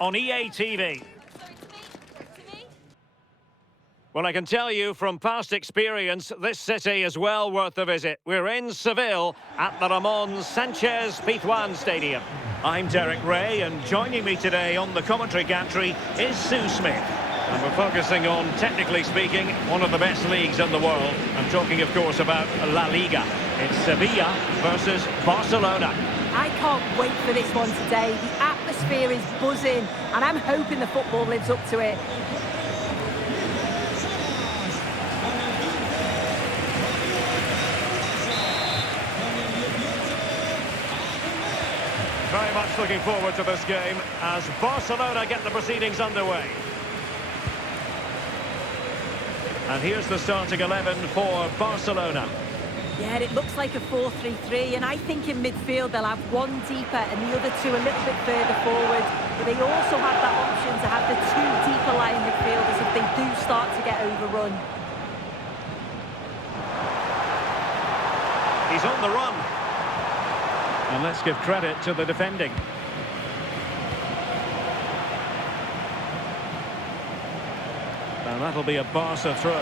on EA TV. Well, I can tell you from past experience, this city is well worth a visit. We're in Seville at the Ramon Sanchez Pizjuan Stadium. I'm Derek Ray, and joining me today on the commentary gantry is Sue Smith. And we're focusing on, technically speaking, one of the best leagues in the world. I'm talking, of course, about La Liga. It's Sevilla versus Barcelona. I can't wait for this one today. The atmosphere is buzzing, and I'm hoping the football lives up to it. Very much looking forward to this game as Barcelona get the proceedings underway. And here's the starting 11 for Barcelona. Yeah, it looks like a 4-3-3, and I think in midfield they'll have one deeper and the other two a little bit further forward. But they also have that option to have the two deeper lying midfielders if they do start to get overrun. He's on the run. And let's give credit to the defending. And that'll be a Barca throw.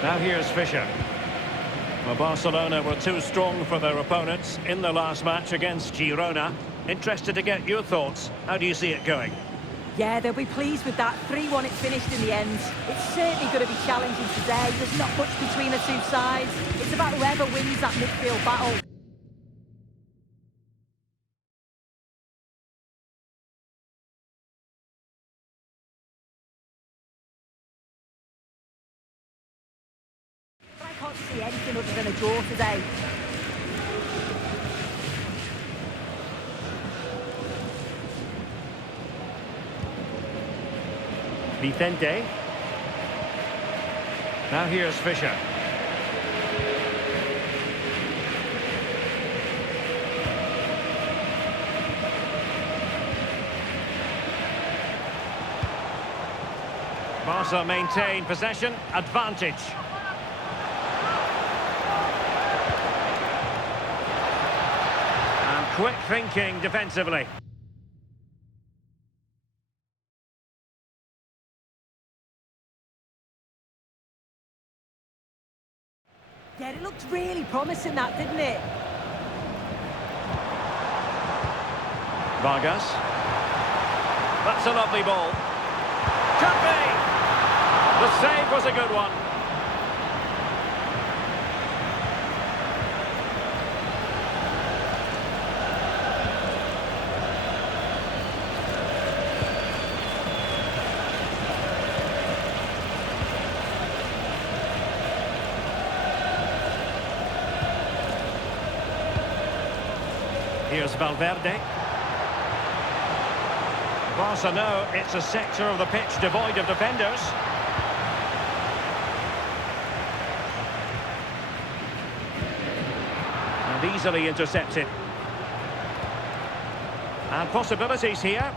Now here's Fischer. Well, Barcelona were too strong for their opponents in the last match against Girona. Interested to get your thoughts. How do you see it going? Yeah, they'll be pleased with that. 3-1 it finished in the end. It's certainly going to be challenging today. There's not much between the two sides. It's about whoever wins that midfield battle. But I can't see anything other than a draw today. Vicente. Now here's Fischer. Barca maintain possession, advantage. And quick thinking defensively. Yeah, it looked really promising, that, didn't it? Vargas. That's a lovely ball. Could be! The save was a good one. Here's Valverde. Barca know it's a sector of the pitch devoid of defenders. And easily intercepted. And possibilities here.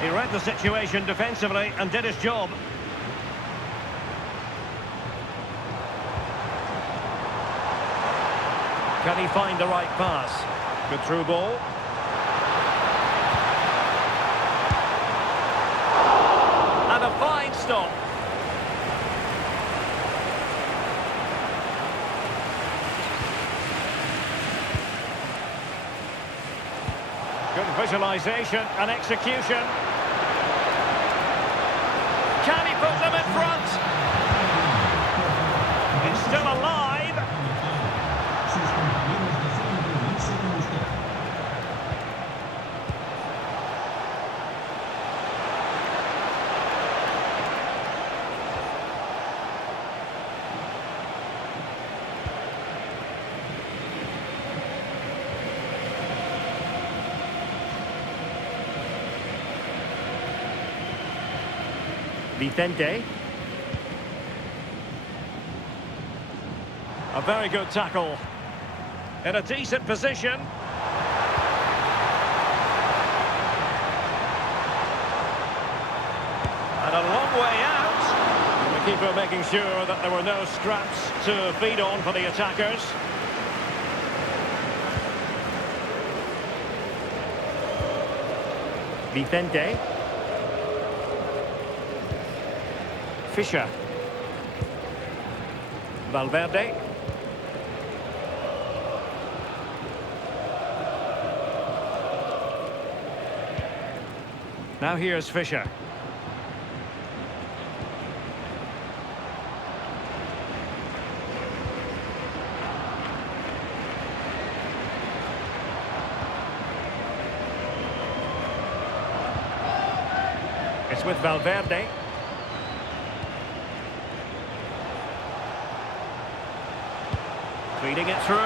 He read the situation defensively and did his job. Can he find the right pass? Good through ball. And a fine stop. Good visualisation and execution. Can he put them in front? It's still alive. Vicente. A very good tackle. In a decent position. And a long way out. And the keeper making sure that there were no scraps to feed on for the attackers. Vicente. Fischer. Valverde. Now here's Fischer. It's with Valverde. Feeding it through.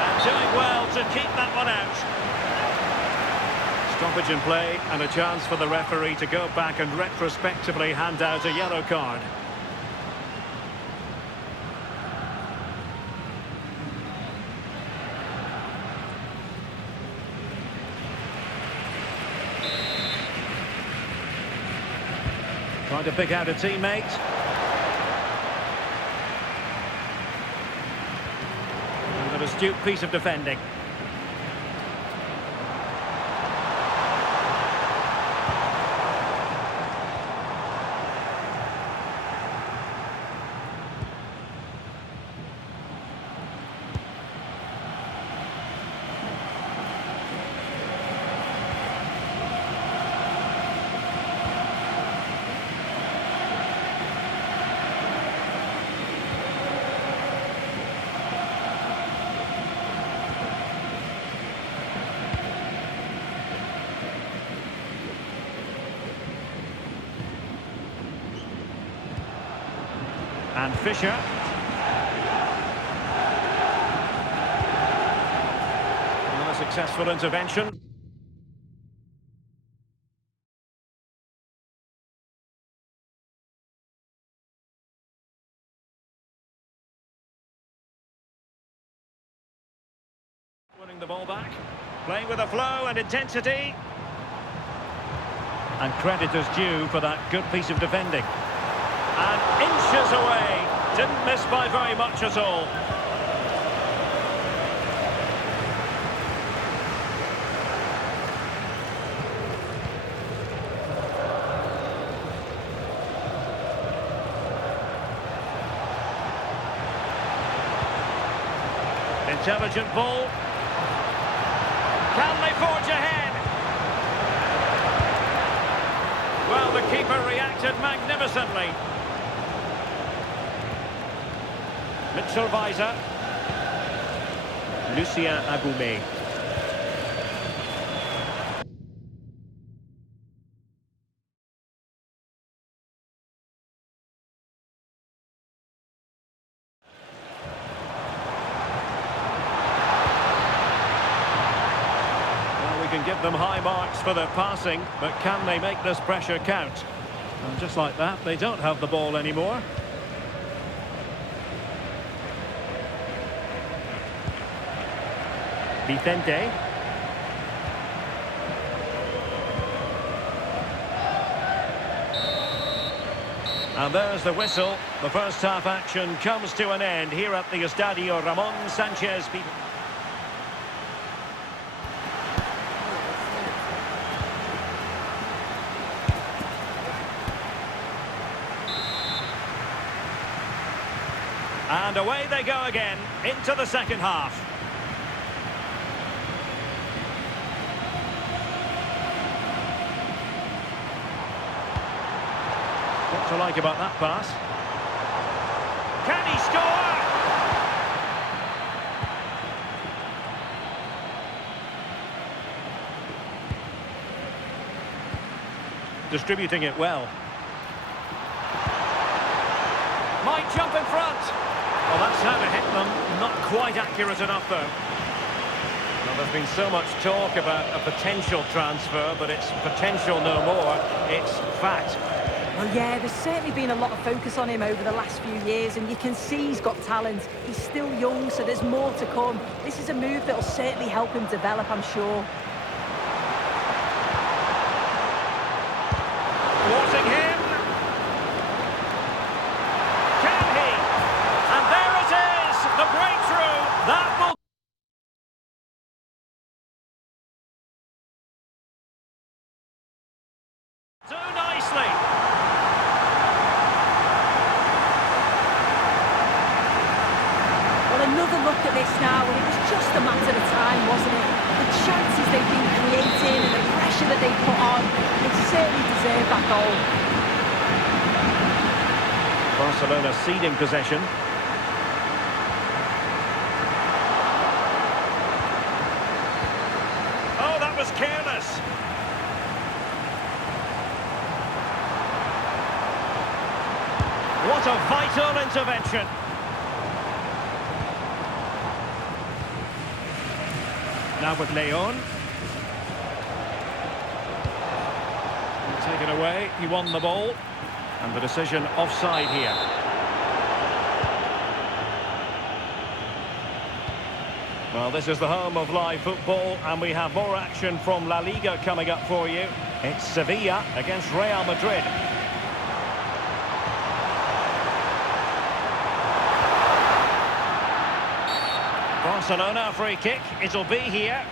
And doing well to keep that one out. Stoppage in play and a chance for the referee to go back and retrospectively hand out a yellow card. Trying to pick out a teammate. And an astute piece of defending. And Fischer. Another successful intervention. Winning the ball back. Playing with a flow and intensity. And credit is due for that good piece of defending. And inches away. Didn't miss by very much at all. Intelligent ball. Can they forge ahead? Well, the keeper reacted magnificently. Mitchell Weiser. Lucien Agoumé. Well, we can give them high marks for their passing, but can they make this pressure count? And just like that, they don't have the ball anymore. Vicente. And there's the whistle. The first half action comes to an end here at the Estadio Ramon Sanchez. And away they go again into the second half. What to like about that pass? Can he score? Distributing it well. Might jump in front. Well, that's how to hit them. Not quite accurate enough, though. Well, there's been so much talk about a potential transfer, but it's potential no more. It's fact. Well, yeah, there's certainly been a lot of focus on him over the last few years, and you can see he's got talent. He's still young, so there's more to come. This is a move that'll certainly help him develop, I'm sure. Thwarting him. Can he? And there it is, the breakthrough. That will do nicely. Well, another look at this now, and it was just a matter of time, wasn't it? The chances they've been creating and the pressure that they put on, they certainly deserve that goal. Barcelona ceding possession. Oh, that was careless. What a vital intervention. Now with Leon. Taken away, he won the ball. And the decision offside here. Well, this is the home of live football, and we have more action from La Liga coming up for you. It's Sevilla against Real Madrid. Barcelona free kick, it'll be here.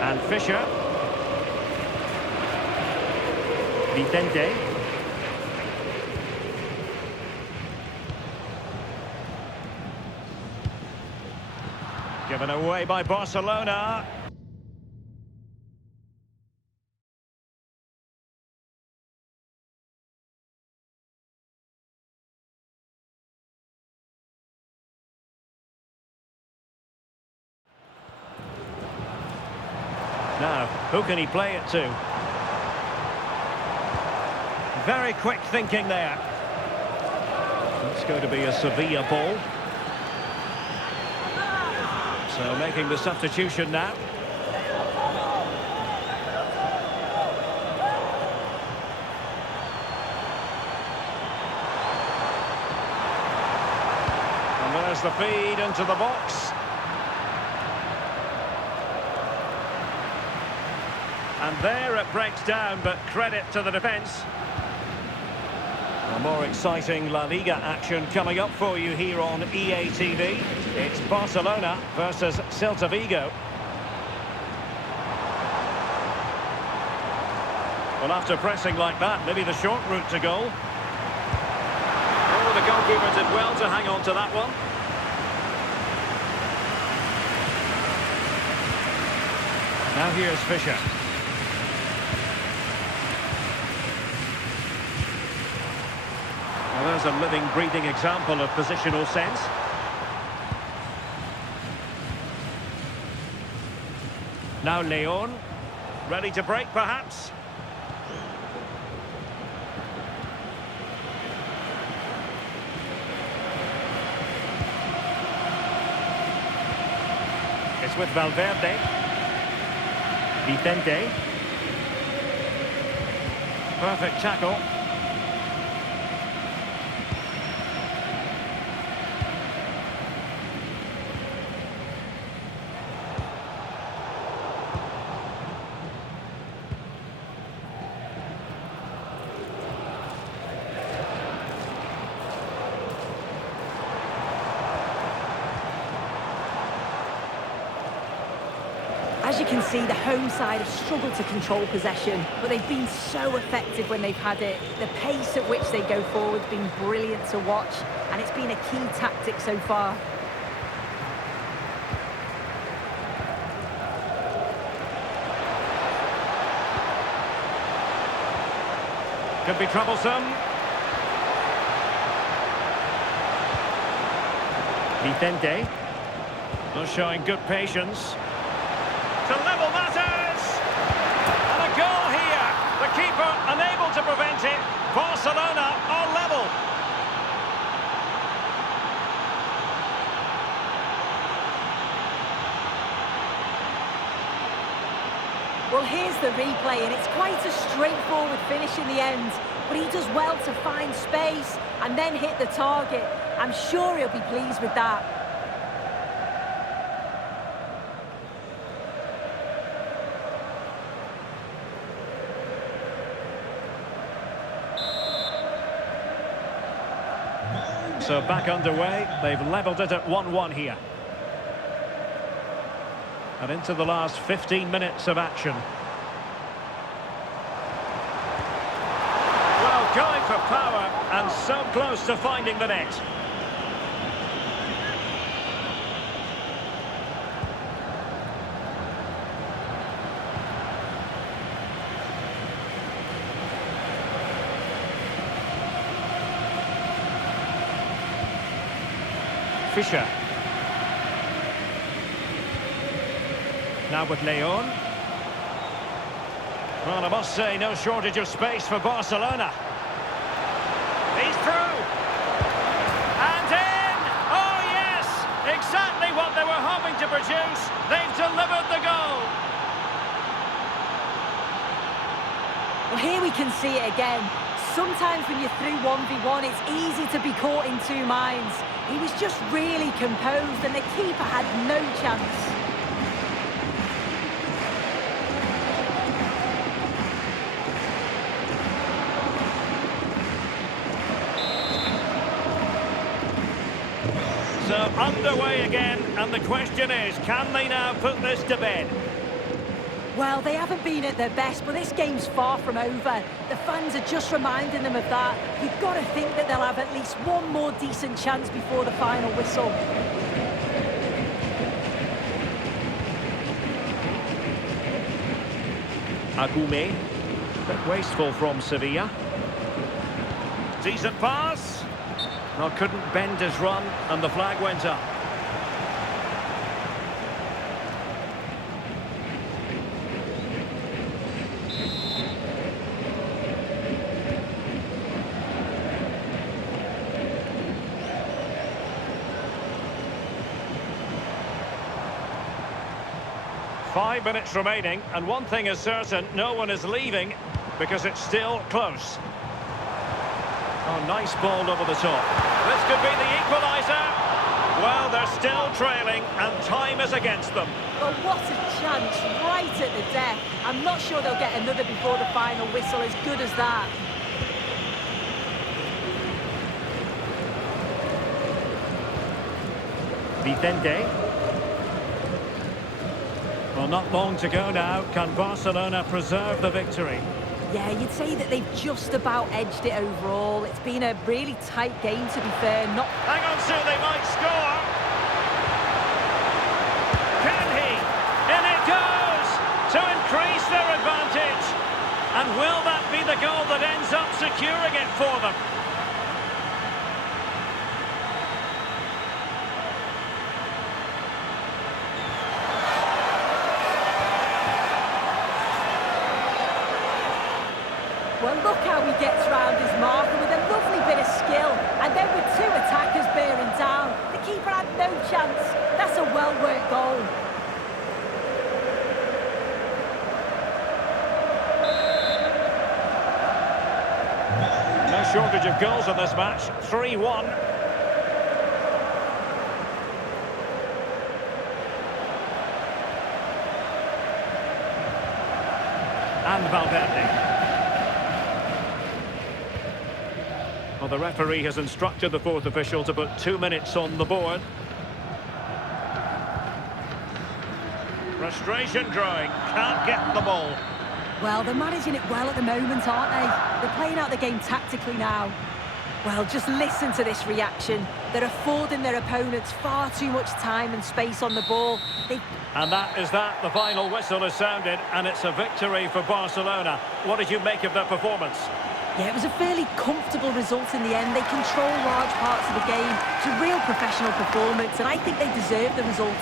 And Fischer. Vicente. Given away by Barcelona. Now, who can he play it to? Very quick thinking there. It's going to be a Sevilla ball. So making the substitution now. And there's the feed into the box. And there it breaks down, but credit to the defence. More exciting La Liga action coming up for you here on EA TV. It's Barcelona versus Celta Vigo. Well, after pressing like that, maybe the short route to goal. Oh, the goalkeeper did well to hang on to that one. Now here's Fischer. Well, there's a living, breathing example of positional sense. Now Leon, ready to break perhaps. It's with Valverde. Vicente. Perfect tackle. As you can see, the home side have struggled to control possession, but they've been so effective when they've had it. The pace at which they go forward has been brilliant to watch, and it's been a key tactic so far. Could be troublesome. Vicente. Not showing good patience. To level matters! And a goal here. The keeper unable to prevent it. Barcelona are level. Well, here's the replay, and it's quite a straightforward finish in the end. But he does well to find space and then hit the target. I'm sure he'll be pleased with that. So back underway, they've levelled it at 1-1 here. And into the last 15 minutes of action. Well, going for power and so close to finding the net. Fischer. Now with Leon. Well, I must say, no shortage of space for Barcelona. He's through. And in! Oh, yes! Exactly what they were hoping to produce. They've delivered the goal. Well, here we can see it again. Sometimes when you're through 1v1, it's easy to be caught in two minds. He was just really composed and the keeper had no chance. So underway again, and the question is, can they now put this to bed? Well, they haven't been at their best, but this game's far from over. The fans are just reminding them of that. You've got to think that they'll have at least one more decent chance before the final whistle. Agume, bit wasteful from Sevilla. Decent pass. Well, couldn't bend his run, and the flag went up. Five minutes remaining, and one thing is certain, no one is leaving because it's still close. Oh, nice ball over the top. This could be the equaliser. Well, they're still trailing, and time is against them. Well, what a chance, right at the death. I'm not sure they'll get another before the final whistle, as good as that. Vicente. Well, not long to go now. Can Barcelona preserve the victory? Yeah, you'd say that they've just about edged it overall. It's been a really tight game, to be fair. Hang on, Sue, they might score. Can he? In it goes to increase their advantage. And will that be the goal that ends up securing it for them? Well, look how he gets round his marker with a lovely bit of skill. And then with two attackers bearing down, the keeper had no chance. That's a well-worked goal. No shortage of goals in this match. 3-1. And Valverde. Well, the referee has instructed the fourth official to put 2 minutes on the board. Frustration growing, can't get the ball. Well, they're managing it well at the moment, aren't they? They're playing out the game tactically now. Well, just listen to this reaction. They're affording their opponents far too much time and space on the ball. And that is that. The final whistle has sounded, and it's a victory for Barcelona. What did you make of their performance? Yeah, it was a fairly comfortable result in the end. They control large parts of the game. It's a real professional performance, and I think they deserve the result.